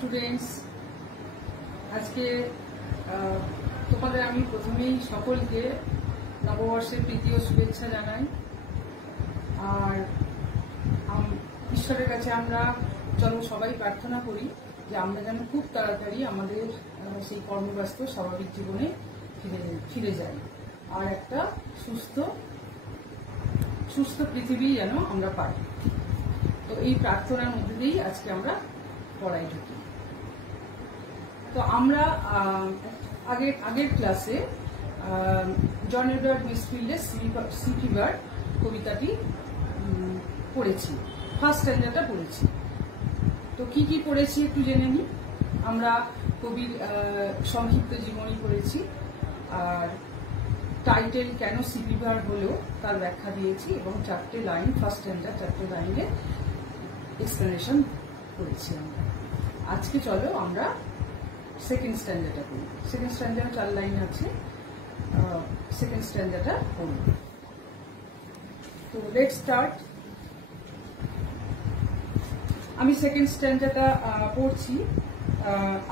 Students, আজকে তোমাদের আমি প্রথমেই সকলকে নববর্ষের প্রীতি ও শুভেচ্ছা জানাই। আর ঈশ্বরের কাছে আমরা চলো সবাই প্রার্থনা করি যে আমরা যেন খুব তাড়াতাড়ি আমাদের সেই কর্মব্যস্ত স্বাভাবিক জীবনে ফিরে যাই, আর একটা সুস্থ পৃথিবী যেন আমরা পাই। তো এই প্রার্থনার মধ্যে দিয়েই আজকে আমরা পড়াই ঢুকি। তো আমরা আগের ক্লাসে জন এডওয়ার্ড মাসফিল্ডের সি ফিভার কবিতাটি পড়েছি, ফার্স্ট স্ট্যান্ডার্ডটা পড়েছি। তো কি কি পড়েছি একটু জেনে নিই। আমরা কবির সংক্ষিপ্ত জীবনী পড়েছি, আর টাইটেল কেন সি ফিভার হলো তার ব্যাখ্যা দিয়েছি, এবং 4টে লাইন, ফার্স্ট স্ট্যান্ডার্ড 4টে লাইনে এক্সপ্লেনেশন করেছি আমরা। আজকে চলো আমরা সেকেন্ড স্ট্যান্ডার্ডটা পড়ি। সেকেন্ড স্ট্যান্ডার্ড 4 লাইন আছে, সেকেন্ড স্ট্যান্ডার্ডটা পড়ি। তো লেটস স্টার্ট। আমি সেকেন্ড স্ট্যান্ডার্ডটা পড়ছি।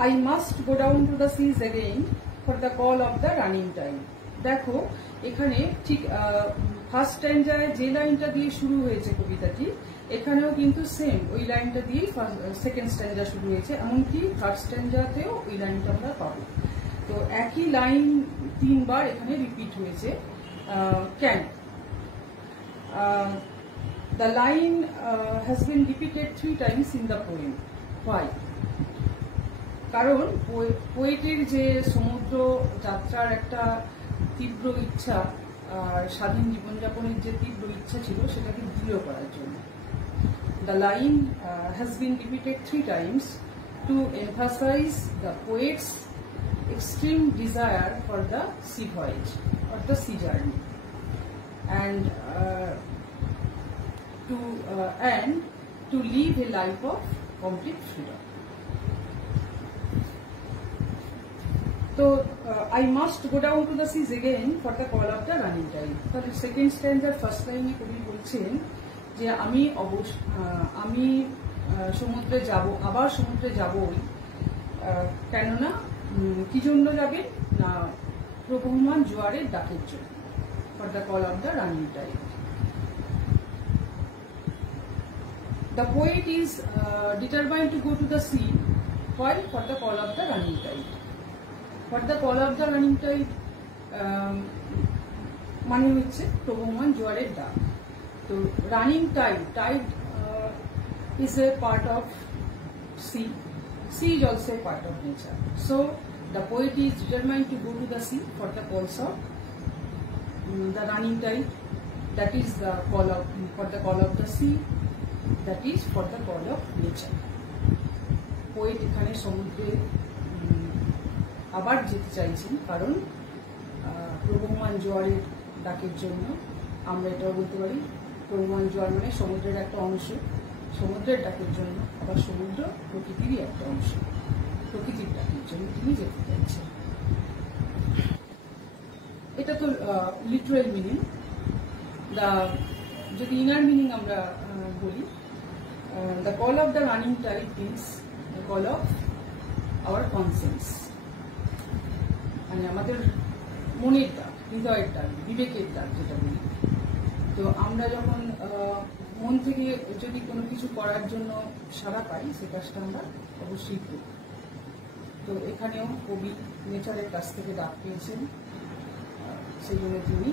I must go down to the seas again for the call of the running time. দেখো এখানে ঠিক ফার্স্ট স্ট্যান্ডার্ডে যে লাইনটা দিয়ে শুরু হয়েছে কবিতাটি, এখানেও কিন্তু সেম ওই লাইনটা দিয়েই সেকেন্ড স্ট্যান্ডার্ড শুরু হয়েছে, এমনকি থার্ড স্ট্যান্ডার্ডেও ওই লাইনটা আমরা পাবো। তো একই লাইন 3 বার এখানে রিপিট হয়েছে। কেন? The line has been repeated 3 times in the poem. Why? কারণ পোয়েটের যে সমুদ্র যাত্রার একটা তীব্র ইচ্ছা, আর স্বাধীন জীবনযাপনের যে তীব্র ইচ্ছা ছিল, সেটাকে দৃঢ় করার জন্য। The line has been repeated 3 times to emphasize the poet's extreme desire for the sea voyage or the sea journey, and to live a life of complete freedom. So I must go down to the seas again for the call of the running tide. তাহলে second standard first লাইনে কবি বলছেন যে আমি সমুদ্রে যাব, আবার সমুদ্রে যাবই। কেননা কি জন্য যাবেন না, প্রবহমান জোয়ারের ডাকের জন্য, for the call of the running tide. The poet is determined to go to the sea. Why? For the call of the running tide. For the call of the running tide মানে হচ্ছে প্রবহমান জোয়ারের ডাক। তো running tide is a part of sea. Sea is also a part of nature. So the poet is determined to go to the sea for the calls of the running tide. That is the call of for the call of the sea. That is for the call of nature. Poet এখানে সমুদ্রে আবার যেতে চাইছেন, কারণ প্রবহমান জোয়ারের ডাকের জন্য। আমরা এটাও বলতে পারি প্রবহমান জোয়ার মানে সমুদ্রের একটা অংশ, সমুদ্রের ডাকের জন্য। আবার সমুদ্র প্রকৃতিরই একটা অংশ, প্রকৃতির ডাকের জন্য তিনি যেতে চাইছেন। এটা তো লিটারাল মিনিং। যদি ইনার মিনিং আমরা বলি, the call of the running tide means the call of our conscience, মানে আমাদের মনের ডাক, হৃদয়ের ডাক, বিবেকের ডাক যেটা বলি। তো আমরা যখন মন থেকে যদি কোনো কিছু করার জন্য সাড়া পাই, সে কাজটা আমরা অবশ্যই করি। তো এখানেও কবি নেচারের কাছ থেকে ডাক পেয়েছেন, সেই জন্য তিনি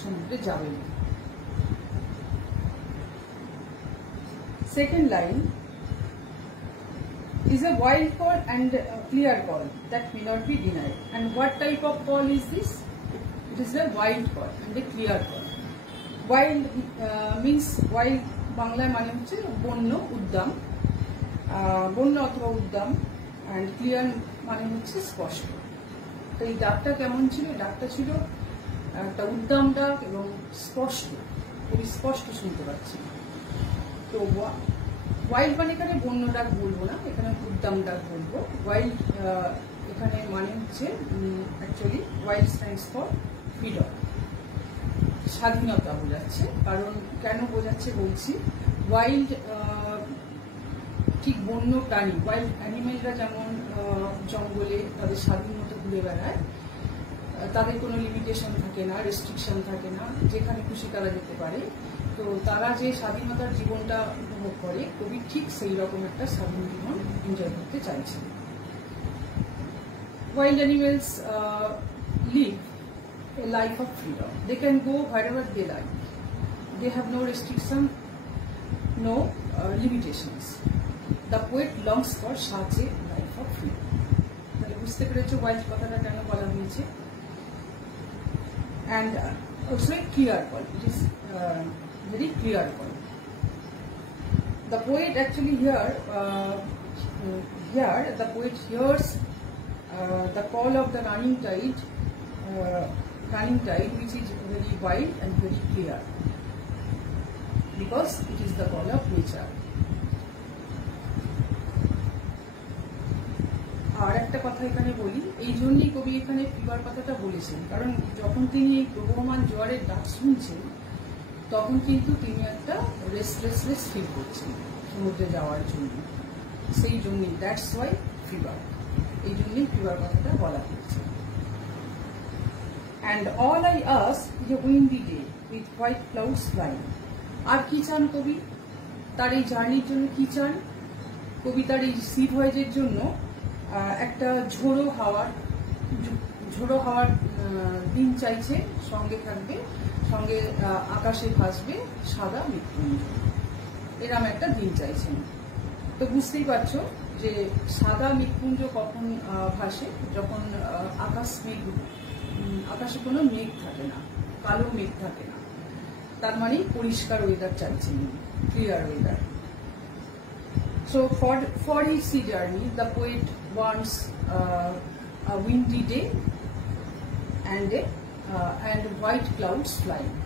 সমুদ্রে যাবেন। Second line is a wild call and a clear call that may not be denied. And what type of call is this? It is a wild call and a clear call. Wild means wild বাংলায় মানে হচ্ছে বন্য, উদ্দাম, বন্য অথবা উদ্দাম, and clear মানে হচ্ছে স্পষ্ট। তো এই ডাকটা কেমন ছিল? ডাকটা ছিল একটা উদ্দাম ডাক এবং স্পষ্ট, খুবই স্পষ্ট শুনতে পাচ্ছি। তো ওয়াইল্ড মানে এখানে বন্য ডাক বলবো না, এখানে উদ্দাম ডাক বলবো। ওয়াইল্ড এখানে মানে হচ্ছে actually wild stands for freedom, স্বাধীনতা বোঝাচ্ছে। কারণ কেন বোঝাচ্ছে বলছি, ওয়াইল্ড ঠিক বন্য প্রাণী ওয়াইল্ড অ্যানিমেলরা যেমন জঙ্গলে তাদের স্বাধীন মতো ঘুরে বেড়ায়, তাদের কোনো লিমিটেশন থাকে না, রেস্ট্রিকশন থাকে না, যেখানে খুশি তারা যেতে পারে। তো তারা যে স্বাধীনতার জীবনটা উপভোগ করে, কবি ঠিক সেই রকম একটা স্বাধীন জীবন এনজয় করতে চাইছে। Wild animals live a life of freedom. They can go wherever they like. They have no restriction, no limitations. The poet longs for such a life of freedom. তাহলে বুঝতে পেরেছো wild কথাটা কেন বলা হয়েছে। And also a clear call. It is very clear call. The poet actually here the poet hears the call of the running tide, which is very wide and very clear, because it is the call of nature. আর একটা কথা এখানে বলি, এই জন্যই কবি এখানে fever কথাটা বলেছেন, কারণ যখন তিনি এই প্রবহমান জোয়ারের ডাক শুনছেন, তখন কিন্তু তিনি একটা রেস্টলেস ফিল করছেন সমুদ্রে যাওয়ার জন্য। সেই জন্যই দ্যাটস ওয়াই ফিভার, এই জন্যই ফিভার কথাটা বলা হয়েছে। And all I ask is a windy day with white clouds flying. আর কি চান কবি তার এই জার্নির জন্য? কি চান কবি তার এই সি ভয়েজের জন্য? একটা ঝোড়ো হাওয়ার দিন চাইছে, সঙ্গে থাকবে, সঙ্গে আকাশে ভাসবে সাদা মৃত্যুঞ্জ, এরম একটা দিন চাইছেন। তো বুঝতেই পারছো যে সাদা মৃত্যুঞ্জ কখন ভাসে, যখন আকাশে কোনো মেঘ থাকে না, কালো মেঘ থাকে না, তার মানে পরিষ্কার ওয়েদার চাইছেন, clear weather. So for his sea journey, the poet wants a windy day and white clouds flying.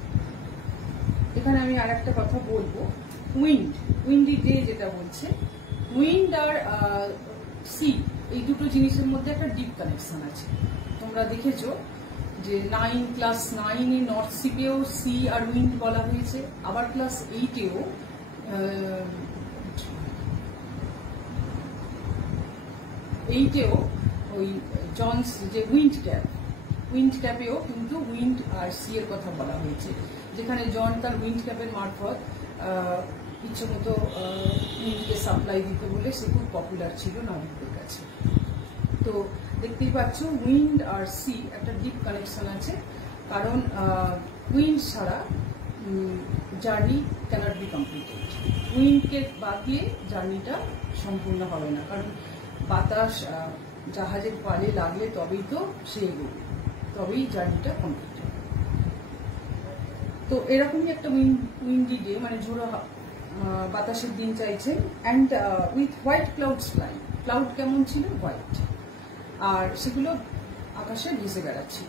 এখানে আমি আরেকটা কথা বলবো, উইন্ডি ডে যেটা বলছে, উইন্ড আর সি এই দুটো জিনিসের মধ্যে একটা ডিপ কানেকশন আছে। তোমরা দেখেছো যে ক্লাস 9-এ নর্থ সিপেও সি আর উইন্ড বলা হয়েছে, আবার ক্লাস 8-এও ওই জনস যে উইন্ড ক্যাপেও কিন্তু উইন্ড আর সি এর কথা বলা হয়েছে, যেখানে জন তার উইন্ড ক্যাপের মারফত ইচ্ছে মতো উইন্ডকে সাপ্লাই দিতে বলে সে খুব পপুলার ছিল নাবিকদের কাছে। তো দেখতেই পাচ্ছ উইন্ড আর সি একটা ডিপ কানেকশন আছে, কারণ উইন্ড ছাড়া জার্নি ক্যানট বি কমপ্লিটেড। উইন্ডকে বাদ দিয়ে জার্নিটা সম্পূর্ণ হবে না, কারণ বাতাস জাহাজের পালে লাগলে তবেই তো সে এগোবে, তবেই জার্নিটা কমপ্লিট হবে। তো এরকমই একটা উইন্ডি ডে, মানে ঝোড়ো বাতাসের দিন চাইছেন। And with white clouds flying, cloud কেমন ছিল? হোয়াইট, আর সেগুলো আকাশে ভেসে বেড়াচ্ছিল।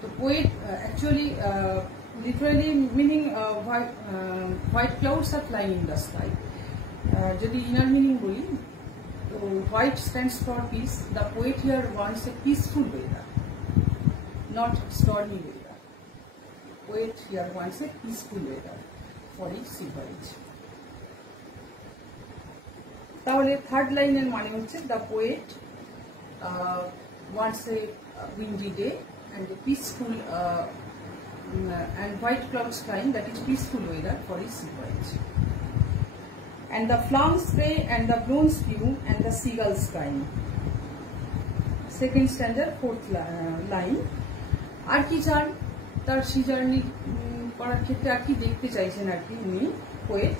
তো poet actually literally meaning white clouds are flying in the sky. যদি ইনার মিনিং বলি, তো white stands for piece. The poet here wants a peaceful weather, not stormy weather. Poet here wants a peaceful weather for his C voice. তাহলে third লাইনের মানে হচ্ছে the poet wants a windy day and a peaceful and white clouds flying, that is peaceful weather for his sea voyage. And the flowers spray and the blown spume and the seagulls crying. Second stanza, fourth line. আর কি চান তার C journey করার ক্ষেত্রে? আর কি দেখতে চাইছেন আর কি উনি poet?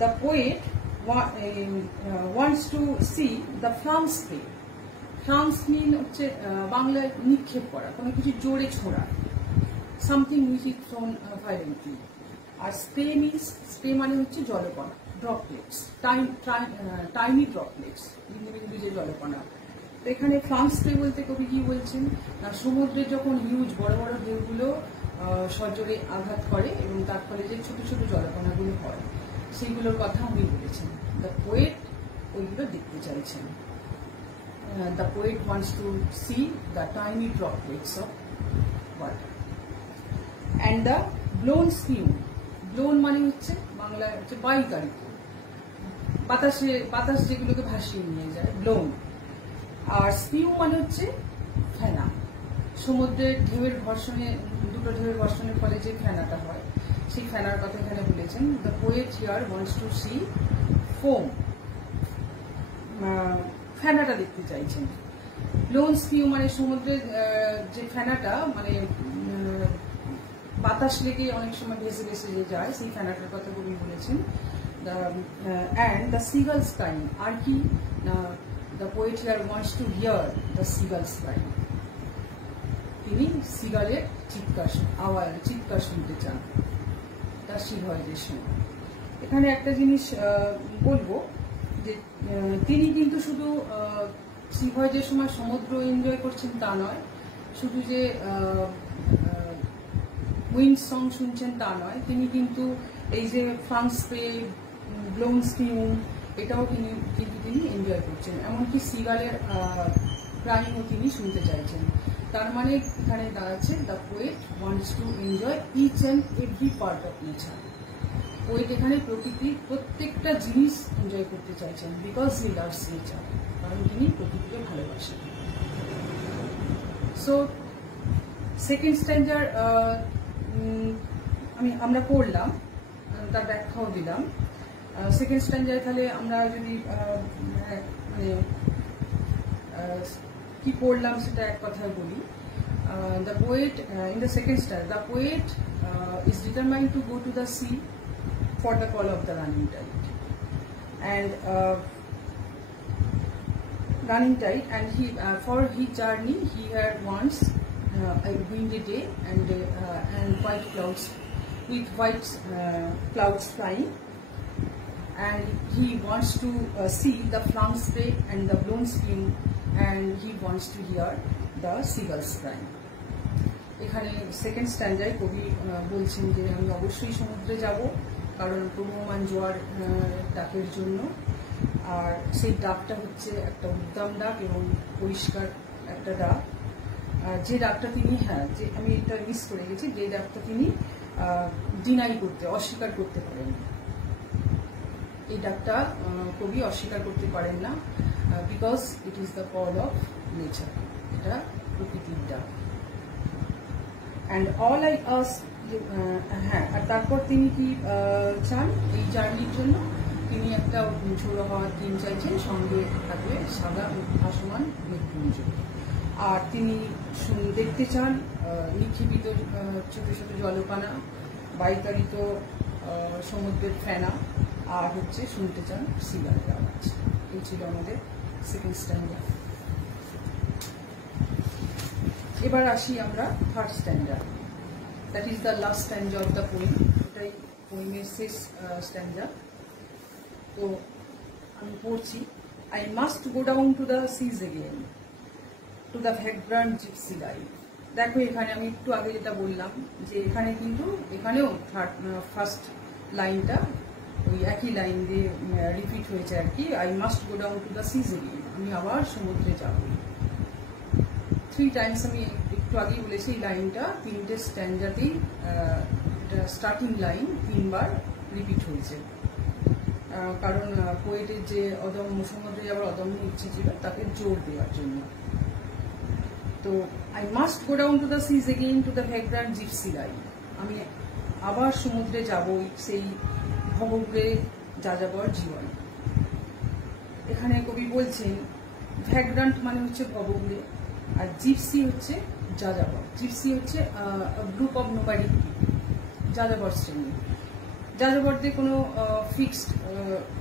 The poet wants to see the flowers spray. Flung mean হচ্ছে বাংলায় নিক্ষেপ করা, কোনো কিছু জোরে ছোঁড়া, something which is thrown violently. আর স্প্রে মানে হচ্ছে জলকণা, ড্রপলেটস, টাইনি ড্রপলেটস, বিন্দু বিন্দু যে জলকণা। তো এখানে ফ্লান্স স্প্রে বলতে কবি কি বলছেন না, সমুদ্রে যখন হিউজ বড় বড় ঢেউগুলো সজোরে আঘাত করে এবং তার ফলে যে ছোট ছোট জলকণাগুলো হয়, সেইগুলোর কথা উনি বলেছেন। দ্য পোয়েট ওইগুলো দেখতে চাইছেন। The poet wants to see the tiny droplets of water and the blown spume. Blown মানে হচ্ছে বাংলায় হচ্ছে বায়ুতাড়িত, বাতাস যেগুলোকে ভাসিয়ে নিয়ে যায়, ব্লোন। আর স্পিউ মানে হচ্ছে ফেনা, সমুদ্রের ঢেউয়ের ঘর্ষণে, দুটো ঢেউয়ের ঘর্ষণের ফলে যে ফেনাটা হয়, সেই ফেনার কথা এখানে বলেছেন। The poet here wants to see foam, ফেনাটা দেখতে চাইছেন। ব্লোন স্পিউ মানে সমুদ্রের যে ফেনাটা, মানে বাতাস লেগে অনেক সময় ভেসে ভেসে যে যায়, সেই ফেনাটার কথা কবি বলেছেন। অ্যান্ড দ্য সিগালস ক্রাইং, আর কি না, the poet here wants two here the seagulls crying, তিনি সিগালের চিৎকার শুনতে চান তার সি ভয়েজের সময়। এখানে একটা জিনিস বলবো যে তিনি কিন্তু শুধু সি ভয়েজের সময় সমুদ্র এনজয় করছেন তা নয়, শুধু যে উইন্ড সং শুনছেন তা নয়, তিনি কিন্তু এই যে ফ্রান্স স্প্রে, ব্লোন স্পিউ, এটাও কিন্তু তিনি এনজয় করছেন। এমনকি সিগালের প্রাণীও তিনি শুনতে চাইছেন। তার মানে এখানে দাঁড়াচ্ছে the poet wants to enjoy each and every part of nature. Poet এখানে প্রকৃতির প্রত্যেকটা জিনিস এনজয় করতে চাইছেন, বিকজ হি লাভস নেচার, কারণ তিনি প্রকৃতিকে ভালোবাসেন। সো সেকেন্ড স্ট্যান্ডার আমরা পড়লাম, তার ব্যাখ্যাও দিলাম। সেকেন্ড স্ট্যান্ডার তাহলে আমরা যদি মানে কি পড়লাম সেটা এক কথায় বলি। The poet in the second stanza, the poet is determined to go to the sea for the call of the running tide, and he for his journey he had once a windy day and white clouds, with white clouds flying, and he wants to see the flaung spray and the blown skin, and he wants to hear the seagulls crying. এখানে second স্ট্যান্ডায় কবি বলছেন যে আমি অবশ্যই সমুদ্রে যাব, কারণ ক্রমমান জোয়ার ডাকের জন্য। আর সেই ডাকটা হচ্ছে একটা উদ্দাম ডাক এবং পরিষ্কার একটা ডাক, যে ডাকটা তিনি যে আমি এটা মিস করে গেছি, যে ডাকটা তিনি অস্বীকার করতে পারেন। এই ডাকটা কবি অস্বীকার করতে পারেন না, because it is the call of nature, এটা প্রকৃতির ডাক। অ্যান্ড অল আই আস্ক, হ্যাঁ, আর তারপর তিনি কি চান এই জার্নির জন্য? তিনি একটা ঝোড়ো হওয়ার দিন চাইছেন, সঙ্গে থাকবে সাদা ভাসমান মেঘপুঞ্জ। আর তিনি দেখতে চান নিক্ষেপিত ছোট ছোট জলপানা, বায়ুতাড়িত সমুদ্রের ফেনা, আর হচ্ছে শুনতে চান সিগালের আওয়াজ। এই ছিল আমাদের সেকেন্ড স্ট্যান্ডার্ড। এবার আসি আমরা third stanza, that is the last stanza of the poem. এটাই পোয়েমের শেষ স্ট্যান্ডা। তো আমি পড়ছি। I must go down to the seas again, to the vagrant gypsy life. দেখো এখানে আমি একটু আগে যেটা বললাম, যে এখানে কিন্তু এখানেও ফার্স্ট লাইনটা ওই একই লাইন দিয়ে রিপিট হয়েছে আর কি। I must go down to the seas again, আমি আবার সমুদ্রে যাব। 3 টাইমস আমি একটু আগেই বলেছি, এই লাইনটা 3টে স্ট্যান্ডাতেই স্টার্টিং লাইন 3 বার রিপিট হয়েছে, কারণ পোয়েটের যে সমুদ্রে যাওয়ার অদম্য ইচ্ছে ছিল তাকে জোর দেওয়ার জন্য। তো I must go down to the seas again to the vagrant gypsy life, আমি আবার সমুদ্রে যাব সেই ভবঘুরে যাযাবর জীবন। এখানে কবি বলছেন ভ্যাগ্রান্ট মানে হচ্ছে ভবঘুরে, আর জিপসি হচ্ছে যাযাবর। জিপসি হচ্ছে গ্রুপ অফ নোবাডি, যাযাবর শ্রেণী। যাযাবরদের কোনো ফিক্সড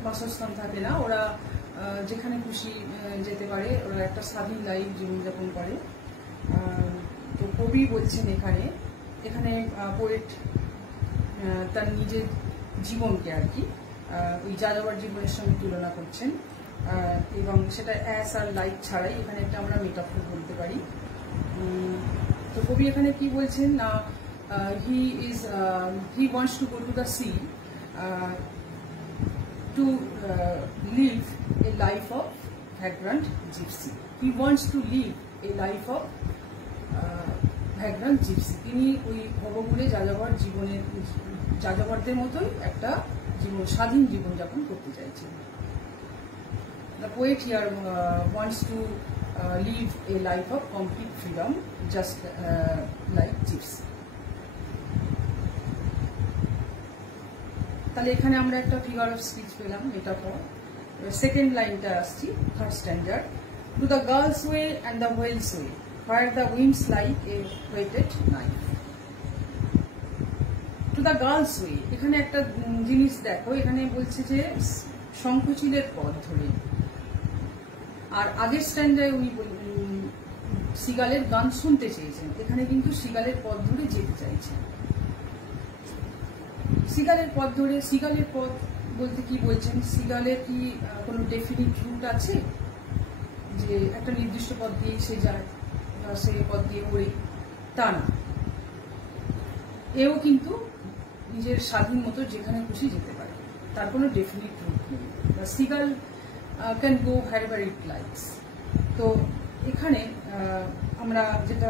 বাসস্থান থাকে না, ওরা যেখানে খুশি যেতে পারে, ওরা একটা স্বাধীন লাইফ জীবনযাপন করে। তো কবি বলছেন এখানে পোয়েট তার নিজের জীবনকে আর কি ওই যাযাবর জীবনের সঙ্গে তুলনা করছেন, এবং সেটা অ্যাস আর লাইক ছাড়াই এখানে একটা আমরা মেটাফোর বলতে পারি। তো কবি এখানে কি বলছেন না, he wants to go to the sea to live a life of vagrant gypsy. He wants to live a life of vagrant gypsy. তিনি ওই ভবঘুরে যাযাবরদের মতোই একটা স্বাধীন জীবনযাপন করতে চাইছেন। The poet here wants to live a life of complete freedom, just like gypsy. তাহলে এখানে আমরা একটা ফিগার অফ স্পিচ পেলাম, এটা পর সেকেন্ড লাইনটা আসছি, third standard. To the gull's way and the whale's way, where the winds like a weighted knife. To the gull's way, এখানে একটা জিনিস দেখো, এখানে বলছে যে শঙ্খচিলের পথ ধরে, আর আগের স্ট্যান্ডার্ডে উনি সিগালের গান শুনতে চেয়েছেন, এখানে কিন্তু সিগালের পথ ধরে যেতে চাইছেন। সিগালের পথ ধরে, সিগালের পথ বলতে কি বলছেন, সিগালের কি কোনো ডেফিনিট রুট আছে যে একটা নির্দিষ্ট পথ দিয়ে সে যায়, সে পথ দিয়ে ওড়ে, তা না। এও কিন্তু নিজের স্বাধীন মতো যেখানে খুশি যেতে পারে, তার কোনো ডেফিনিট রুট নেই। Seagull can go wherever it likes. তো এখানে আমরা যেটা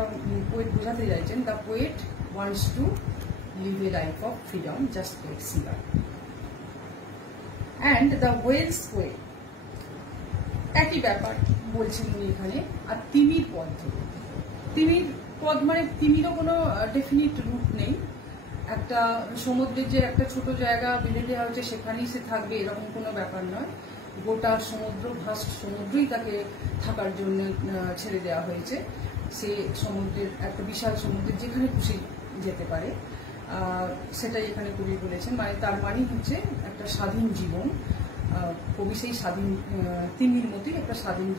পোয়েট বোঝাতে চাইছেন, the poet wants two live a life of freedom, just like seagull. And the whale's way, একই ব্যাপার বলছেন উনি এখানে। আর তিমির পথ ধরে, তিমির পথ মানে তিমিরও কোনো ডেফিনিট রুট নেই, একটা সমুদ্রের যে একটা ছোট জায়গা বেঁধে দেওয়া হচ্ছে সেখানেই সে থাকবে এরকম কোনো ব্যাপার নয়। গোটা সমুদ্র, ভাস্ট সমুদ্রই তাকে থাকার জন্য ছেড়ে দেওয়া হয়েছে। সে সমুদ্রের, একটা বিশাল সমুদ্রের যেখানে খুশি যেতে পারে, সেটাই এখানে কবি বলেছেন। মানে তার মানে হচ্ছে একটা স্বাধীন জীবন, কবি সেই স্বাধীন তিমির মতোই একটা স্বাধীন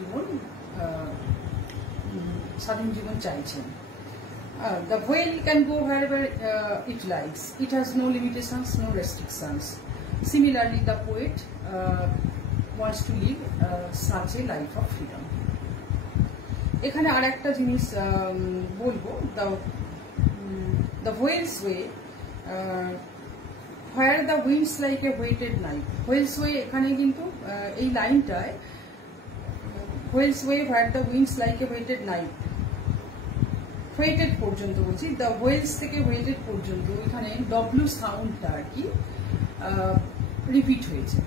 জীবন চাইছেন। The whale can go wherever it likes. It has no limitations, no restrictions. Similarly, the poet wants to live such a life of freedom. এখানে আর একটা জিনিস বলবো, the whale's way, where the winds like a weighted knife. Whale's way এখানে কিন্তু এই লাইনটায় whale's way where the winds like a weighted knife, weighted পর্যন্ত বলছি, দ্য ওয়েলস থেকে ওয়েটেড পর্যন্ত এখানে ডব্লিউ সাউন্ডটা আর কি রিপিট হয়েছে।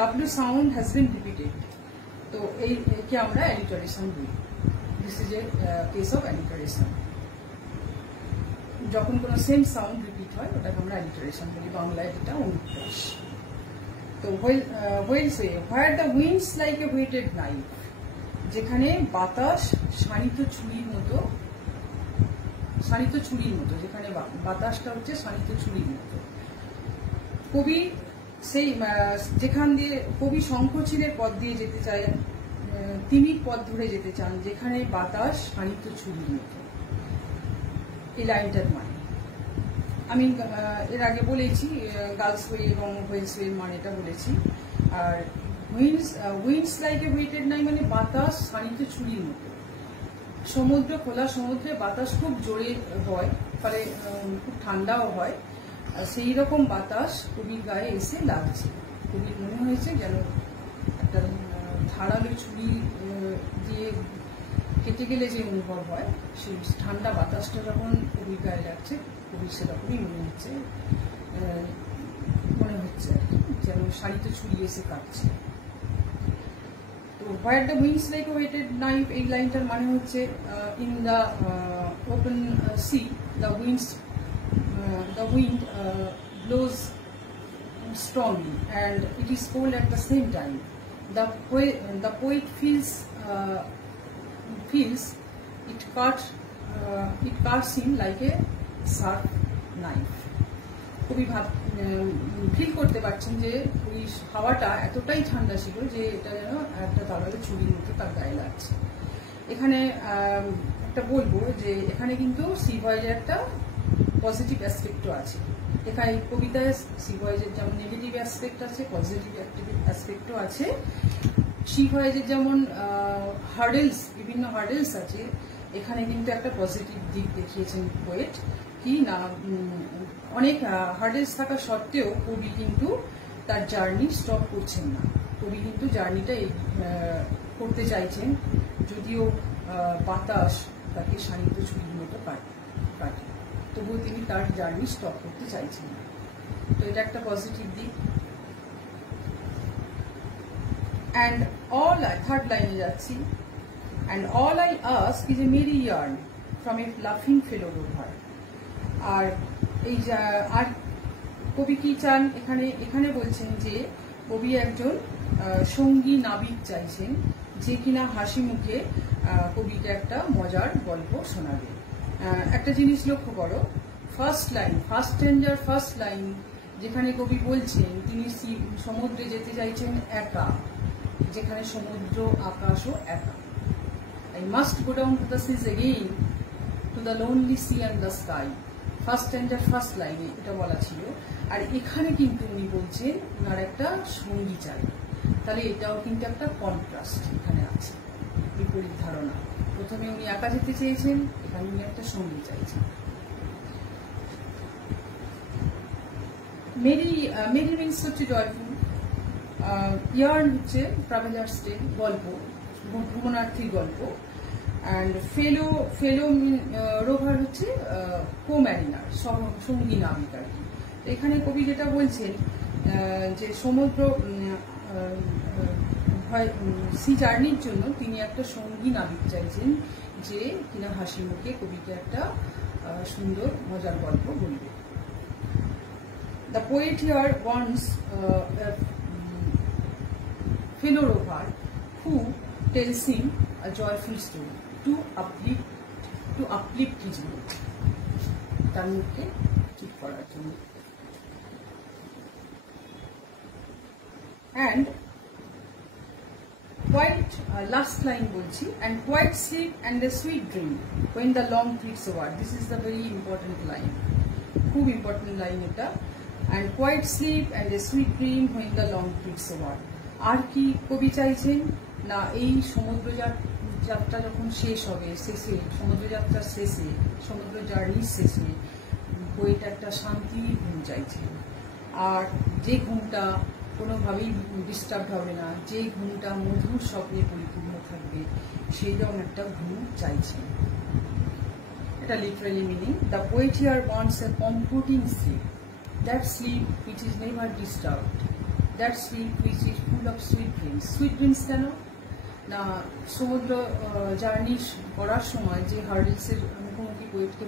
W sound has been repeated. তো এইকে আমরা অ্যালিটারেশন বলি। This is a case of alliteration. যখন কোনো সেম সাউন্ড রিপিট হয় ওটাকে আমরা অ্যালিটারেশন বলি, বাংলায় যেটা অনুপ্রাস। তো whale's way, where the winds like a weighted knife, যেখানে বাতাস শানিত ছুরির মতো, যেখানে বাতাসটা হচ্ছে শানিত ছুরির মতো। কবি সেই যেখান দিয়ে কবি শঙ্খচিলের পথ দিয়ে যেতে চায়, তিমির পথ ধরে যেতে চান, যেখানে বাতাস শানিত ছুরির মতো। এই লাইনটার মানে আমি এর আগে বলেছি, গার্লস ওয়ে এবং ওয়েলস ওয়ে মানেটা বলেছি। আর উইন্ডস লাইক এ ওয়েটেড নাই মানে বাতাস শানিত ছুরির মতো। সমুদ্র, খোলা সমুদ্রে বাতাস খুব জোরে হয়, ফলে খুব ঠান্ডাও হয়। সেই রকম বাতাস কবির গায়ে এসে লাগছে। কবির মনে হয়েছে যেন একটা ধারালো ছুরি দিয়ে কেটে গেলে যে অনুভব হয়, সেই ঠান্ডা বাতাসটা যখন কবির গায়ে লাগছে, কবির সেরকমই মনে হচ্ছে যেন শানিত ছুরি এসে কাটছে। Where the winds like a weighted knife, এই লাইনটার মানে হচ্ছে in the open sea the wind blows strongly and it is cold at the same time. The poet feels it cuts him like a sharp knife. কবি feel করতে পারছেন যে ওই হাওয়াটা এতটাই ঠান্ডা ছিল যে এটা যেন একটা ধারালো ছুরির মতো তার গায়ে লাগছে। এখানে একটা বলবো যে এখানে কিন্তু সি ভয়েজের একটা পজিটিভ অ্যাসপেক্টও আছে। এখানে কবিতায় সি ভয়েজের যেমন নেগেটিভ অ্যাসপেক্ট আছে, পজিটিভ অ্যাসপেক্টও আছে। সি ভয়েজের যেমন বিভিন্ন হার্ডেলস আছে, এখানে কিন্তু একটা পজিটিভ দিক দেখিয়েছেন পোয়েট। কি না, অনেক হার্ডেলস থাকা সত্ত্বেও কবি কিন্তু তার জার্নি স্টপ করছেন না। কবি কিন্তু জার্নিটা করতে চাইছেন, যদিও বাতাস তাকে শানিত ছুরির মতো কাটে, তবুও তিনি তার জার্নি স্টপ করতে চাইছেন না। তো এটা একটা পজিটিভ দিক। and all third line যাচ্ছি, and all I ask is a merry yarn from a laughing fellow rover. আর এই আর কবি কি চান এখানে বলছেন যে কবি একজন সঙ্গী নাবিক চাইছেন যে কিনা হাসি মুখে কবিকে একটা মজার গল্প শোনাবে। একটা জিনিস লক্ষ্য করো, ফার্স্ট লাইন, ফার্স্ট স্ট্যাঞ্জার ফার্স্ট লাইন যেখানে কবি বলছেন তিনি সমুদ্রে যেতে চাইছেন একা, যেখানে সমুদ্র আকাশও একা। I must go down to the seas again, to the lonely sea and the sky. First স্ট্যাঞ্জার ফার্স্ট লাইনে এটা বলা ছিল, আর এখানে কিন্তু উনি বলছেন ওনার একটা সঙ্গী চাই। তাহলে এটাও কিন্তু একটা কন্ট্রাস্ট এখানে আছে, বিপরীত ধারণা। প্রথমে উনি একা যেতে চেয়েছেন, এখানে উনি একটা সঙ্গী চাইছেন। মেরি মিন্স হচ্ছে জয়ফুল, ইয়ার্ন হচ্ছে ট্রাভেলার্স টেল, গল্প, ভ্রমণার্থীর গল্প, অ্যান্ড ফেলো রোভার হচ্ছে কো ম্যারিনার, সঙ্গী নাবিক আর কি। এখানে কবি যেটা বলছেন যে সমুদ্র সি জার্নির জন্য তিনি একটা সঙ্গী নাবিক চাইছেন যে কিনা হাসি মুখে কবিকে একটা সুন্দর মজার গল্প বলবে। The poet here wants a fellow rover who tells him a joyful story to uplift his mood. তার মুখে ঠিক করার জন্য। And quite last line বলছি, and quite sleep and a sweet dream when the long trips over. This is the very important line, খুব important line এটা। and quite sleep and a sweet dream when the long trips over. আর কি কবি চাইছেন না, এই সমুদ্র যাত্রা যখন শেষ হবে, শেষে সমুদ্রযাত্রার শেষে, সমুদ্র জার্নির শেষে বইটা একটা শান্তির ঘুম চাইছেন, আর যে ঘুমটা কোনোভাবেই ডিস্টার্ব হবে না, যে ঘুমটা মধুর স্বপ্নে পরিপূর্ণ থাকবে, সেই রকম একটা ঘুম চাইছেন। এটা literally meaning, the poet here wants a comforting sleep, that sleep which is never disturbed, that sleep which is full of sweet dreams. Sweet dreams কেন না, সমুদ্র জার্নি করার সময় যে হার্ডেলসের মুখোমুখি পোয়েটকে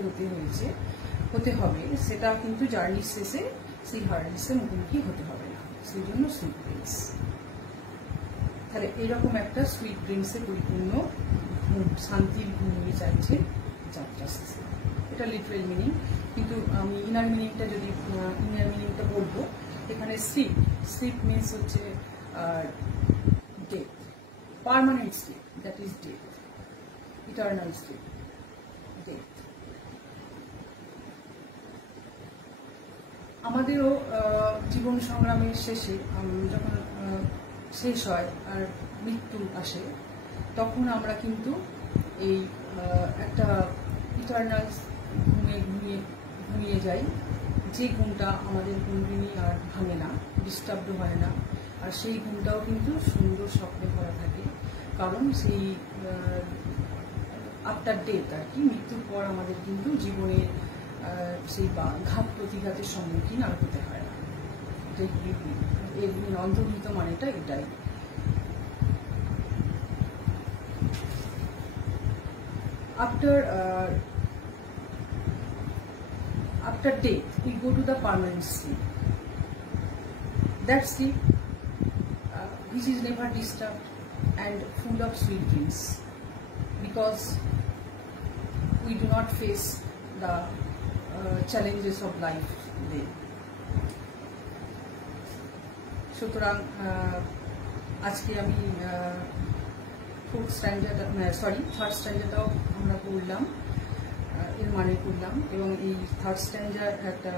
হতে হবে, সেটা কিন্তু জার্নির শেষে সেই হার্ডেলসের মুখোমুখি হতে হবে না, সেই জন্য সুইট ড্রিঙ্কস। তাহলে এরকম একটা সুইট ড্রিঙ্কসে পরিপূর্ণ ঘুম, শান্তির ঘুম নিয়ে চাইছে যাত্রা শেষে। এটা লিটারাল মিনিং, কিন্তু আমি ইনার মিনিংটা বলবো। এখানে স্লিপ মিনস হচ্ছে death, permanent sleep, that is death, eternal sleep, death. আমাদেরও জীবন সংগ্রামের শেষে যখন শেষ হয় আর মৃত্যু আসে, তখন আমরা কিন্তু এই একটা ইটার্নাল ঘুমিয়ে যাই, যে ঘুমটা আমাদের কোনদিনই আর ভাঙে না, ডিস্টার্ব হয় না, আর সেই ঘুমটাও কিন্তু সুন্দর স্বপ্নে ভরা থাকে, কারণ সেই আফটার ডেথ আর কি, মৃত্যুর পর আমাদের কিন্তু জীবনের সেই ঘাত প্রতিঘাতের সম্মুখীন আর হতে হয় না। এর অন্তর্নিহিত মানেটা এটাই। After death, we go to the permanent sleep. That sleep, which is never disturbed and full of sweet dreams, because we do not face the challenges of life there. সুতরাং আজকে আমি থার্ড স্ট্যান্ডারটাও আমরা পড়লাম, এর মানে করলাম, এবং এই থার্ড স্ট্যান্ডার একটা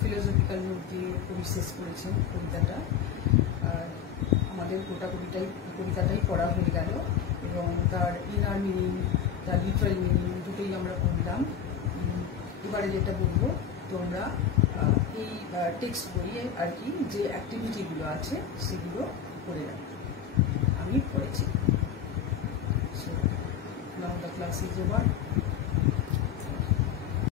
ফিলোসফিক্যাল নোট দিয়ে কবি শেষ করেছেন কবিতাটা। আমাদের গোটা কবিতাটাই পড়া হয়ে গেল, এবং তার ইনার মিনিং, তার লিটারাল মিনিং দুটোই আমরা পড়লাম। এবারে যেটা বলবো, তোমরা এই টেক্সট বইয়ে আর কি যে অ্যাক্টিভিটিগুলো আছে সেগুলো করে রাখবে, আমি পড়েছি। So now the class is over.